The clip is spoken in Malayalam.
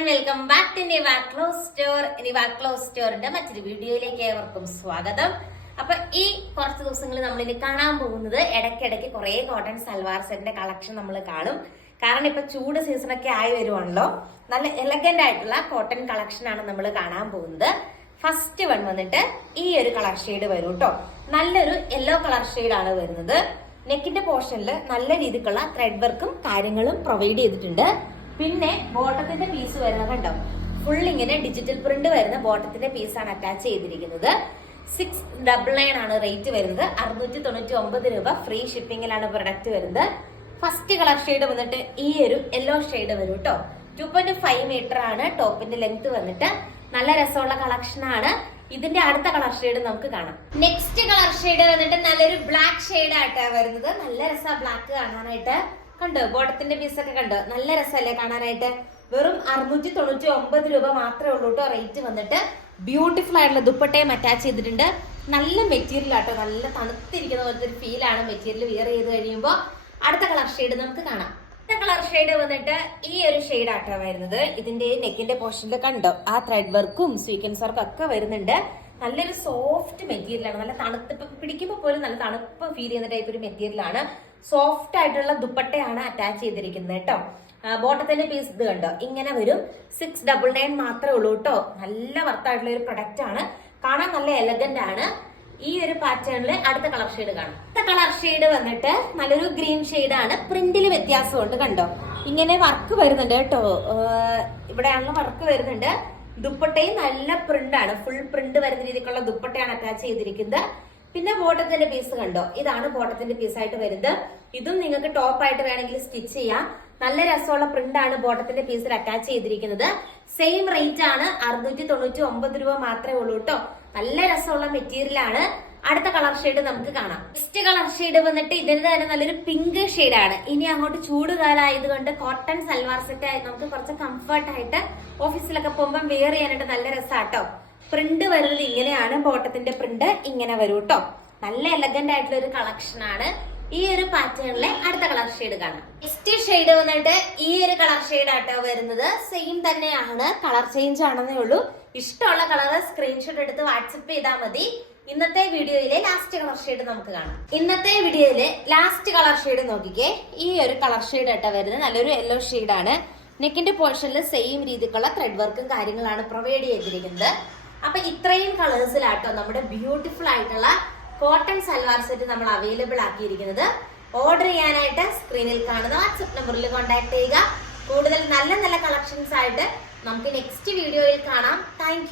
everyone, welcome back to Niva Clothes Store. Niva Clothes Storeന്റെ മറ്റൊരു വീഡിയോയിലേക്ക് ഏവർക്കും സ്വാഗതം. അപ്പൊ ഈ കുറച്ച് ദിവസങ്ങളിൽ നമ്മൾ ഇനി കാണാൻ പോകുന്നത് ഇടയ്ക്കിടയ്ക്ക് കുറെ കോട്ടൺ സൽവാർ സെറ്റിന്റെ കളക്ഷൻ നമ്മൾ കാണും. കാരണം ഇപ്പൊ ചൂട് സീസൺ ഒക്കെ ആയി വരുവാണല്ലോ. നല്ല എലഗന്റ് ആയിട്ടുള്ള കോട്ടൺ കളക്ഷൻ ആണ് നമ്മൾ കാണാൻ പോകുന്നത്. ഫസ്റ്റ് വൺ വന്നിട്ട് ഈ ഒരു കളർ ഷെയ്ഡ് വരും കേട്ടോ. നല്ലൊരു യെല്ലോ കളർ ഷെയ്ഡ് ആണ് വരുന്നത്. നെക്കിന്റെ പോർഷനിൽ നല്ല രീതിക്കുള്ള ത്രെഡ് വർക്കും കാര്യങ്ങളും പ്രൊവൈഡ് ചെയ്തിട്ടുണ്ട്. പിന്നെ ബോട്ടത്തിന്റെ പീസ് വരുന്നത് കണ്ടോ, ഫുൾ ഇങ്ങനെ ഡിജിറ്റൽ പ്രിന്റ് വരുന്ന ബോട്ടത്തിന്റെ പീസാണ് അറ്റാച്ച് ചെയ്തിരിക്കുന്നത്. 699 ആണ് റേറ്റ് വരുന്നത്. 699 രൂപ ഫ്രീ ഷിപ്പിംഗിലാണ് പ്രൊഡക്റ്റ് വരുന്നത്. ഫസ്റ്റ് കളർ ഷെയ്ഡ് വന്നിട്ട് ഈ ഒരു യെല്ലോ ഷെയ്ഡ് വരും കേട്ടോ. 2.5 മീറ്റർ ആണ് ടോപ്പിന്റെ ലെങ്ത് വന്നിട്ട്. നല്ല രസമുള്ള കളക്ഷൻ ആണ്. ഇതിന്റെ അടുത്ത കളർ ഷെയ്ഡ് നമുക്ക് കാണാം. നെക്സ്റ്റ് കളർ ഷെയ്ഡ് വന്നിട്ട് നല്ലൊരു ബ്ലാക്ക് ഷെയ്ഡ് ആയിട്ടാണ് വരുന്നത്. നല്ല രസമാണ് ബ്ലാക്ക് കാണാനായിട്ട്. കണ്ടോ, ബോട്ടത്തിന്റെ പീസൊക്കെ കണ്ടോ, നല്ല രസമല്ലേ കാണാനായിട്ട്. വെറും 699 രൂപ മാത്രമേ ഉള്ളൂ കേട്ടോ റേറ്റ് വന്നിട്ട്. ബ്യൂട്ടിഫുൾ ആയിട്ടുള്ള ദുപ്പട്ടയും അറ്റാച്ച് ചെയ്തിട്ടുണ്ട്. നല്ല മെറ്റീരിയൽ ആട്ടോ, നല്ല തണുത്തിരിക്കുന്ന പോലത്തെ ഒരു ഫീലാണ് മെറ്റീരിയൽ വിയർ ചെയ്ത് കഴിയുമ്പോൾ. അടുത്ത കളർ ഷെയ്ഡ് നമുക്ക് കാണാം. അടുത്ത കളർ ഷെയ്ഡ് വന്നിട്ട് ഈ ഒരു ഷെയ്ഡ് ആട്ടോ വരുന്നത്. ഇതിന്റെ നെക്കിന്റെ പോർഷനിൽ കണ്ടോ, ആ ത്രെഡ് വർക്കും സ്വീക്വൻസ് വർക്കും ഒക്കെ വരുന്നുണ്ട്. നല്ലൊരു സോഫ്റ്റ് മെറ്റീരിയൽ ആണ്. നല്ല തണുപ്പ് പിടിക്കുമ്പോൾ പോലും നല്ല തണുപ്പ് ഫീൽ ചെയ്യുന്ന ടൈപ്പ് ഒരു മെറ്റീരിയൽ ആണ്. സോഫ്റ്റ് ആയിട്ടുള്ള ദുപ്പട്ടയാണ് അറ്റാച്ച് ചെയ്തിരിക്കുന്നത് കേട്ടോ. ബോട്ടത്തിന്റെ പീസ് ഇത് കണ്ടോ, ഇങ്ങനെ വരും. 699 മാത്രമേ ഉള്ളൂ കേട്ടോ. നല്ല വർത്തായിട്ടുള്ള ഒരു പ്രൊഡക്റ്റ് ആണ്. കാണാൻ നല്ല എലഗന്റ് ആണ്. ഈ ഒരു പാറ്റേണില് അടുത്ത കളർ ഷെയ്ഡ് കാണാം. അടുത്ത കളർ ഷെയ്ഡ് വന്നിട്ട് നല്ലൊരു ഗ്രീൻ ഷെയ്ഡ് ആണ്. പ്രിന്റിൽ വ്യത്യാസമുണ്ട് കണ്ടോ, ഇങ്ങനെ വർക്ക് വരുന്നുണ്ട് കേട്ടോ. ഇവിടെയാണല്ലോ വർക്ക് വരുന്നുണ്ട്. ദുപ്പട്ടയും നല്ല പ്രിന്റ് ആണ്, ഫുൾ പ്രിന്റ് വരുന്ന രീതിക്കുള്ള ദുപ്പട്ടയാണ് അറ്റാച്ച് ചെയ്തിരിക്കുന്നത്. പിന്നെ ബോട്ടത്തിന്റെ പീസ് കണ്ടോ, ഇതാണ് ബോട്ടത്തിന്റെ പീസായിട്ട് വരുന്നത്. ഇതും നിങ്ങൾക്ക് ടോപ്പ് ആയിട്ട് വേണമെങ്കിൽ സ്റ്റിച്ച് ചെയ്യാം. നല്ല രസമുള്ള പ്രിന്റ് ആണ് ബോട്ടത്തിന്റെ പീസിൽ അറ്റാച്ച് ചെയ്തിരിക്കുന്നത്. സെയിം റേറ്റ് ആണ്, 699 രൂപ മാത്രമേ ഉള്ളൂ കേട്ടോ. നല്ല രസമുള്ള മെറ്റീരിയൽ ആണ്. അടുത്ത കളർ ഷെയ്ഡ് നമുക്ക് കാണാം. നെക്സ്റ്റ് കളർ ഷെയ്ഡ് വന്നിട്ട് ഇതിന്റെ തന്നെ നല്ലൊരു പിങ്ക് ഷെയ്ഡ് ആണ്. ഇനി അങ്ങോട്ട് ചൂടുകാലം ആയതുകൊണ്ട് കോട്ടൺ സൽവാർ സെറ്റ് ആയി നമുക്ക് കുറച്ച് കംഫർട്ട് ആയിട്ട് ഓഫീസിലൊക്കെ പോകുമ്പോൾ വെയർ ചെയ്യാനായിട്ട് നല്ല രസാട്ടോ. പ്രിന്റ് വരുന്നത് ഇങ്ങനെയാണ്, ബോട്ടത്തിന്റെ പ്രിന്റ് ഇങ്ങനെ വരും കേട്ടോ. നല്ല എലഗന്റ് ആയിട്ടുള്ള ഒരു കളക്ഷൻ ആണ്. ഈ ഒരു പാറ്റേണിലെ അടുത്ത കളർ ഷെയ്ഡ് കാണാം. നെക്സ്റ്റ് ഷെയ്ഡ് വന്നിട്ട് ഈ ഒരു കളർ ഷെയ്ഡ് ആട്ടോ വരുന്നത്. സെയിം തന്നെയാണ്, കളർ ചേഞ്ച് ആണെന്നേ ഉള്ളൂ. ഇഷ്ടമുള്ള കളർ സ്ക്രീൻഷോട്ട് എടുത്ത് വാട്സപ്പ് ചെയ്താൽ മതി. ഇന്നത്തെ വീഡിയോയിലെ ലാസ്റ്റ് കളർ ഷെയ്ഡ് നമുക്ക് കാണാം. ഇന്നത്തെ വീഡിയോയിലെ ലാസ്റ്റ് കളർ ഷെയ്ഡ് നോക്കിക്കേ, ഈ ഒരു കളർ ഷെയ്ഡ് ആട്ടോ വരുന്നത്. നല്ലൊരു യെല്ലോ ഷെയ്ഡ് ആണ്. നെക്കിന്റെ പോർഷനിൽ സെയിം രീതിക്കുള്ള ത്രെഡ് വർക്കും കാര്യങ്ങളാണ് പ്രൊവൈഡ് ചെയ്തിരിക്കുന്നത്. അപ്പൊ ഇത്രയും കളേഴ്സിലാട്ടോ നമ്മുടെ ബ്യൂട്ടിഫുൾ ആയിട്ടുള്ള കോട്ടൺ സൽവാർ സെറ്റ് നമ്മൾ അവൈലബിൾ ആക്കിയിരിക്കുന്നത്. ഓർഡർ ചെയ്യാനായിട്ട് സ്ക്രീനിൽ കാണുന്ന വാട്സ്ആപ്പ് നമ്പറിൽ കോൺടാക്ട് ചെയ്യുക. കൂടുതൽ നല്ല നല്ല കളക്ഷൻസ് ആയിട്ട് നമുക്ക് നെക്സ്റ്റ് വീഡിയോയിൽ കാണാം. താങ്ക്